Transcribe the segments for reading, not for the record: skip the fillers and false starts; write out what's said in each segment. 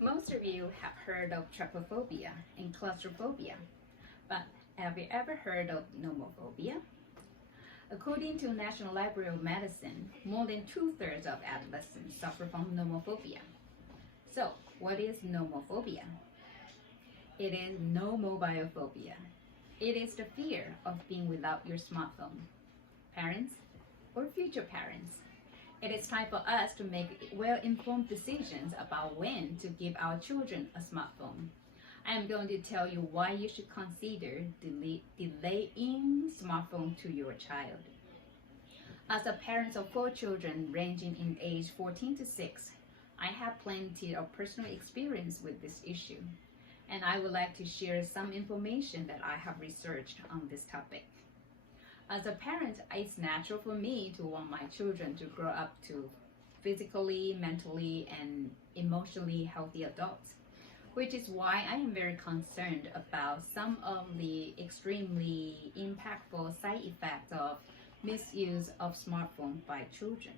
Most of you have heard of trypophobia and claustrophobia, but have you ever heard of nomophobia? According to National Library of Medicine, more than two-thirds of adolescents suffer from nomophobia. So, what is nomophobia? It is nomobilephobia. It is the fear of being without your smartphone. Parents or future parents, it is time for us to make well-informed decisions about when to give our children a smartphone. I am going to tell you why you should consider delaying smartphone to your child. As a parent of 4 children ranging in age 14 to 6, I have plenty of personal experience with this issue, and I would like to share some information that I have researched on this topic. As a parent, it's natural for me to want my children to grow up to physically, mentally, and emotionally healthy adults, which is why I am very concerned about some of the extremely impactful side effects of misuse of smartphones by children.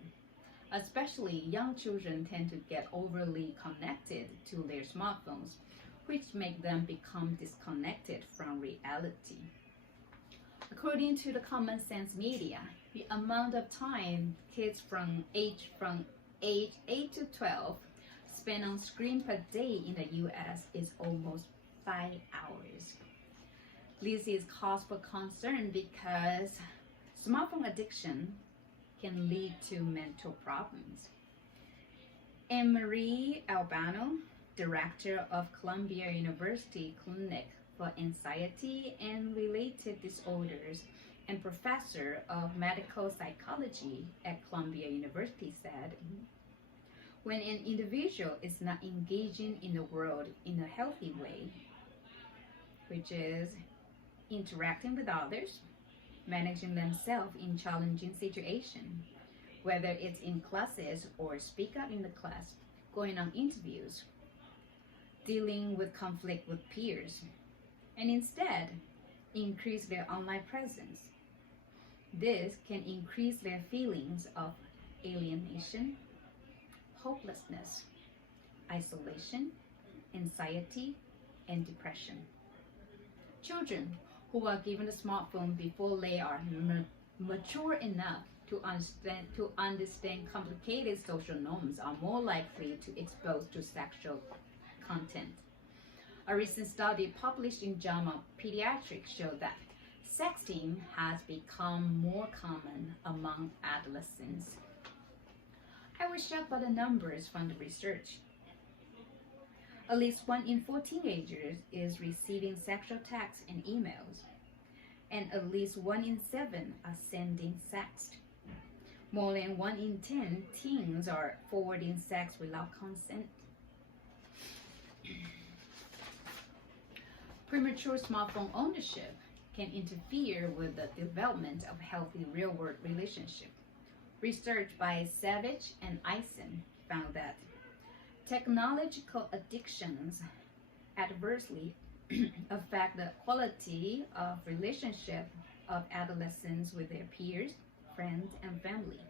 Especially young children tend to get overly connected to their smartphones, which make them become disconnected from reality. According to the Common Sense media, the amount of time kids from age 8 to 12 spend on screen per day in the US is almost 5 hours. This is cause for concern because smartphone addiction can lead to mental problems. Anne-Marie Albano, director of Columbia University Clinic for Anxiety and Related Disorders and professor of medical psychology at Columbia University, said, when an individual is not engaging in the world in a healthy way, which is interacting with others, managing themselves in challenging situations, whether it's in classes or speak up in the class, going on interviews, dealing with conflict with peers, and instead increase their online presence. This can increase their feelings of alienation, hopelessness, isolation, anxiety, and depression. Children who are given a smartphone before they are mature enough to understand complicated social norms are more likely to expose to sexual content. A recent study published in JAMA Pediatrics showed that sexting has become more common among adolescents. I was shocked by the numbers from the research. At least 1 in 4 teenagers is receiving sexual texts and emails, and at least 1 in 7 are sending sext. More than 1 in 10 teens are forwarding sex without consent. Premature smartphone ownership can interfere with the development of healthy real-world relationships. Research by Savage and Eisen found that technological addictions adversely affect the quality of relationship of adolescents with their peers, friends, and family.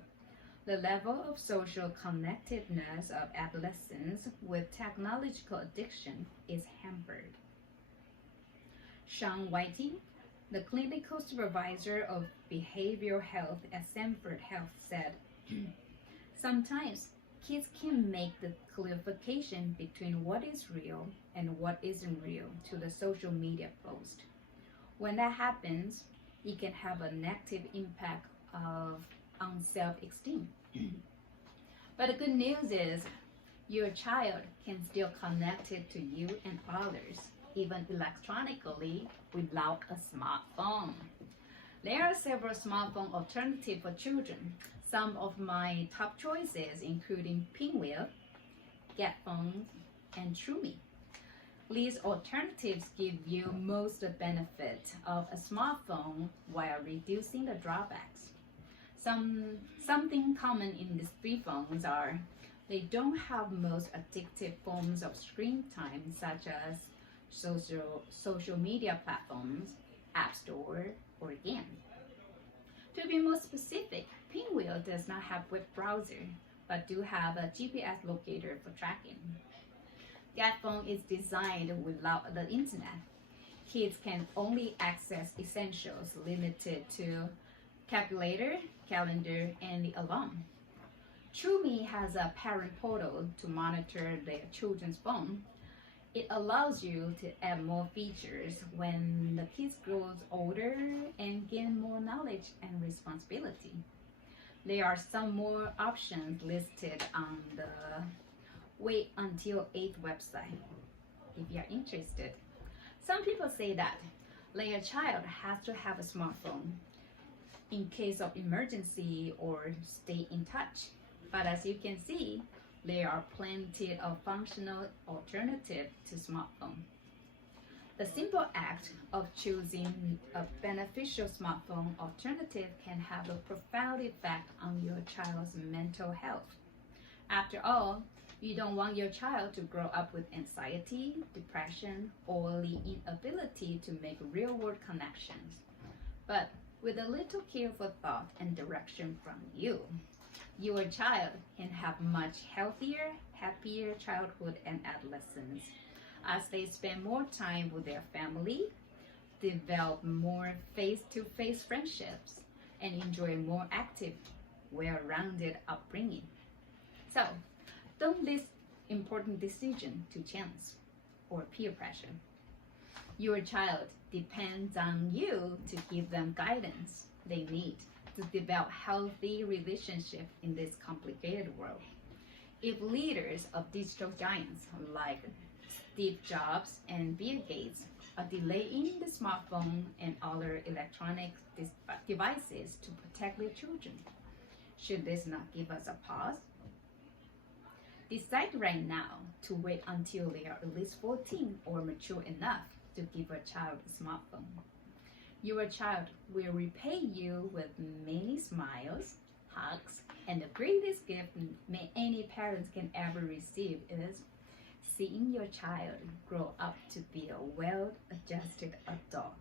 The level of social connectedness of adolescents with technological addiction is hampered. Sean Whiting, the clinical supervisor of behavioral health at Sanford Health, said, sometimes kids can make the clarification between what is real and what isn't real to the social media post. When that happens, it can have a negative impact on self-esteem. But the good news is your child can still connect it to you and others, even electronically, without a smartphone. There are several smartphone alternatives for children. Some of my top choices including Pinwheel, GetPhone, and TrueMe. These alternatives give you most the benefit of a smartphone while reducing the drawbacks. Something common in these 3 phones are they don't have most addictive forms of screen time, such as social media platforms, app store, or games. To be more specific, Pinwheel does not have web browser, but do have a GPS locator for tracking. That phone is designed without the internet. Kids can only access essentials limited to calculator, calendar, and the alarm. TrueMe has a parent portal to monitor their children's phone. It allows you to add more features when the kids grows older and gain more knowledge and responsibility. There are some more options listed on the Wait Until 8 website if you're interested. Some people say that their child has to have a smartphone in case of emergency or stay in touch. But as you can see, there are plenty of functional alternatives to smartphone. The simple act of choosing a beneficial smartphone alternative can have a profound effect on your child's mental health. After all, you don't want your child to grow up with anxiety, depression, or the inability to make real-world connections. But with a little careful thought and direction from you, your child can have much healthier, happier childhood and adolescence as they spend more time with their family, develop more face-to-face friendships, and enjoy more active, well-rounded upbringing. So, don't this important decision to chance or peer pressure. Your child depends on you to give them guidance they need to develop healthy relationships in this complicated world. If leaders of digital giants like Steve Jobs and Bill Gates are delaying the smartphone and other electronic devices to protect their children, should this not give us a pause? Decide right now to wait until they are at least 14 or mature enough to give a child a smartphone. Your child will repay you with many smiles, hugs, and the greatest gift any parents can ever receive is seeing your child grow up to be a well-adjusted adult.